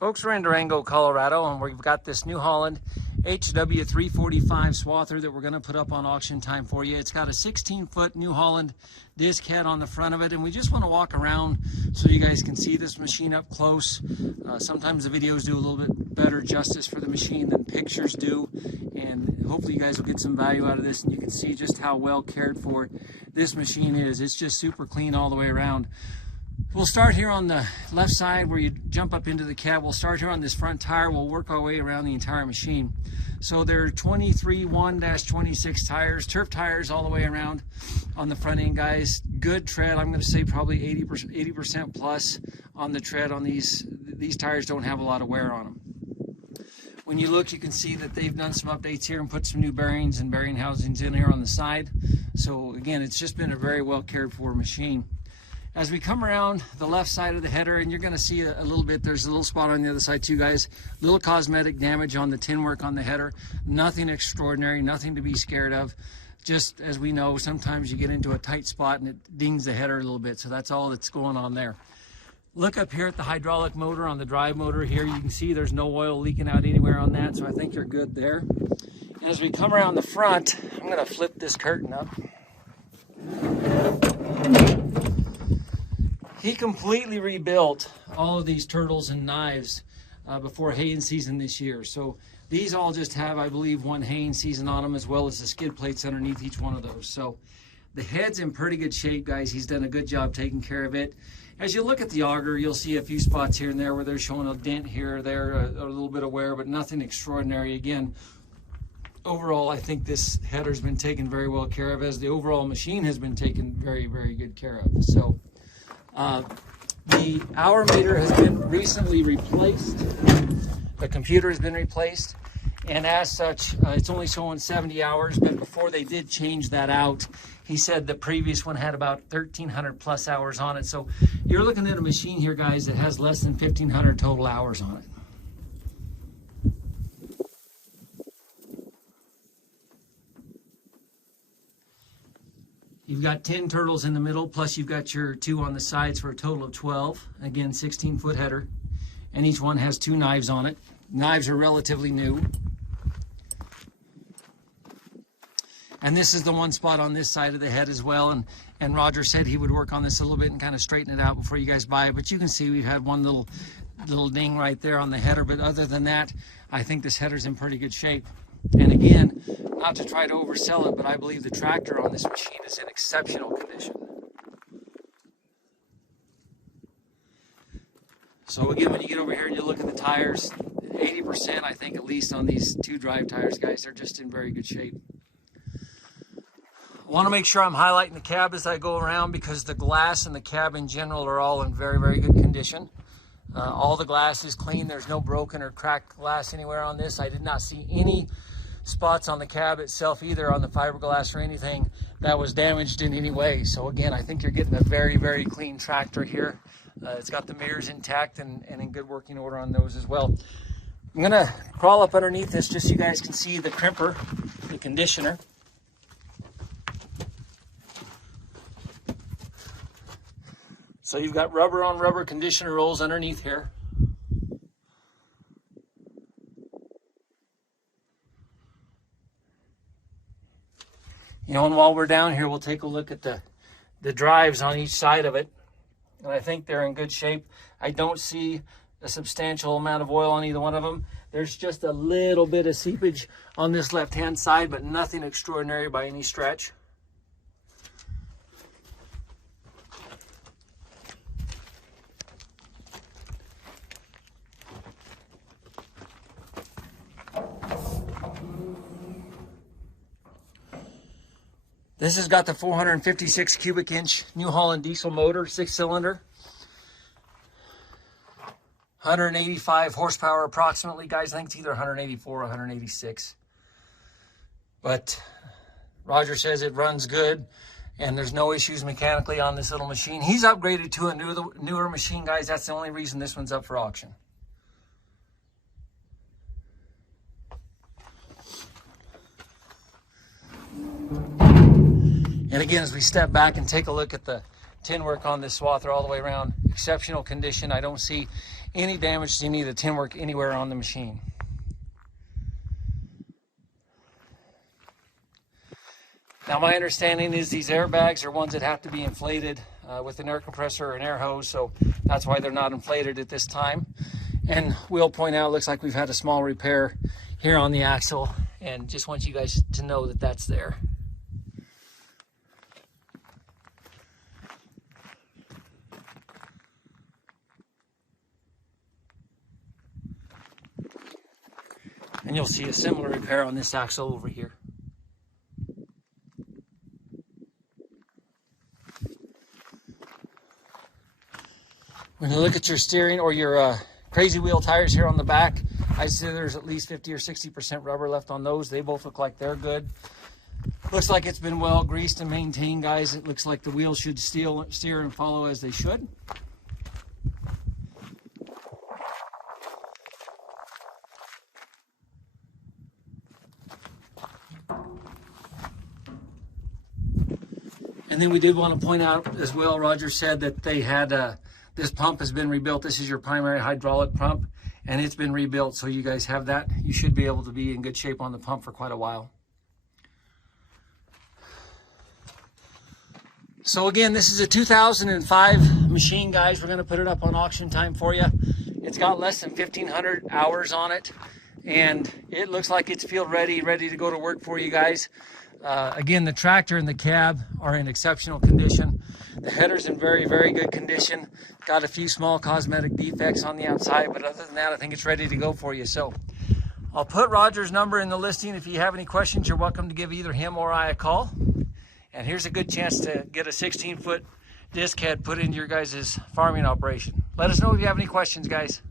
Folks, we're in Durango, Colorado, and we've got this New Holland HW345 swather that we're going to put up on auction time for you. It's got a 16-foot New Holland disc head on the front of it, and we just want to walk around so you guys can see this machine up close. Sometimes the videos do a little bit better justice for the machine than pictures do, and hopefully you guys will get some value out of this, and you can see just how well cared for this machine is. It's just super clean all the way around. We'll start here on the left side where you jump up into the cab. We'll start here on this front tire. We'll work our way around the entire machine. So there are 23 1-26 tires, turf tires all the way around on the front end, guys. Good tread. I'm going to say probably 80% plus on the tread on these. These tires don't have a lot of wear on them. When you look, you can see that they've done some updates here and put some new bearings and bearing housings in here on the side. So again, it's just been a very well cared for machine. As we come around the left side of the header, and you're going to see a little bit, there's a little spot on the other side too, guys. Little cosmetic damage on the tin work on the header. Nothing extraordinary, nothing to be scared of. Just as we know, sometimes you get into a tight spot and it dings the header a little bit, so that's all that's going on there. Look up here at the hydraulic motor on the drive motor here. You can see there's no oil leaking out anywhere on that, so I think you're good there. And as we come around the front, I'm going to flip this curtain up. He completely rebuilt all of these turtles and knives before haying season this year. So these all just have, I believe, one haying season on them, as well as the skid plates underneath each one of those. So the head's in pretty good shape, guys. He's done a good job taking care of it. As you look at the auger, you'll see a few spots here and there where they're showing a dent here or there, a little bit of wear, but nothing extraordinary. Again, overall, I think this header's been taken very well care of, as the overall machine has been taken very, very good care of. So the hour meter has been recently replaced. The computer has been replaced, and as such, it's only showing 70 hours, but before they did change that out, he said the previous one had about 1,300 plus hours on it. So you're looking at a machine here, guys, that has less than 1,500 total hours on it. You've got 10 turtles in the middle, plus you've got your 2 on the sides for a total of 12. Again, 16-foot header, and each one has 2 knives on it. Knives are relatively new. And this is the one spot on this side of the head as well, and Roger said he would work on this a little bit and kind of straighten it out before you guys buy it. But you can see we've had one little ding right there on the header, but other than that, I think this header's in pretty good shape. And again, not to try to oversell it, but I believe the tractor on this machine is in exceptional condition. So again, when you get over here and you look at the tires, 80% I think at least on these 2 drive tires, guys, they're just in very good shape. I want to make sure I'm highlighting the cab as I go around, because the glass and the cab in general are all in very, very good condition. All the glass is clean. There's no broken or cracked glass anywhere on this. I did not see any spots on the cab itself either, on the fiberglass or anything that was damaged in any way. So again, I think you're getting a very, very clean tractor here. It's got the mirrors intact and in good working order on those as well. I'm gonna crawl up underneath this just so you guys can see the crimper, the conditioner. So you've got rubber on rubber conditioner rolls underneath here. You know, and while we're down here, we'll take a look at the drives on each side of it. And I think they're in good shape. I don't see a substantial amount of oil on either one of them. There's just a little bit of seepage on this left-hand side, but nothing extraordinary by any stretch. This has got the 456 cubic inch New Holland diesel motor, 6-cylinder. 185 horsepower approximately, guys. I think it's either 184 or 186. But Roger says it runs good and there's no issues mechanically on this little machine. He's upgraded to a newer machine, guys. That's the only reason this one's up for auction. And again, as we step back and take a look at the tin work on this swather all the way around. Exceptional condition. I don't see any damage to any of the tin work anywhere on the machine. Now my understanding is these airbags are ones that have to be inflated with an air compressor or an air hose, so that's why they're not inflated at this time. And we'll point out, looks like we've had a small repair here on the axle, and just want you guys to know that that's there. And you'll see a similar repair on this axle over here. When you look at your steering or your crazy wheel tires here on the back, I'd say there's at least 50 or 60% rubber left on those. They both look like they're good. Looks like it's been well greased and maintained, guys. It looks like the wheels should steer and follow as they should. And then we did want to point out as well, Roger said that they had this pump has been rebuilt. This is your primary hydraulic pump, and it's been rebuilt, so you guys have that. You should be able to be in good shape on the pump for quite a while. So again, this is a 2005 machine, guys. We're going to put it up on auction time for you. It's got less than 1,500 hours on it, and it looks like it's field ready to go to work for you guys. Again, the tractor and the cab are in exceptional condition. The header's in very, very good condition. Got a few small cosmetic defects on the outside, but other than that, I think it's ready to go for you. So I'll put Roger's number in the listing. If you have any questions, you're welcome to give either him or I a call. And here's a good chance to get a 16-foot disc head put into your guys' farming operation. Let us know if you have any questions, guys.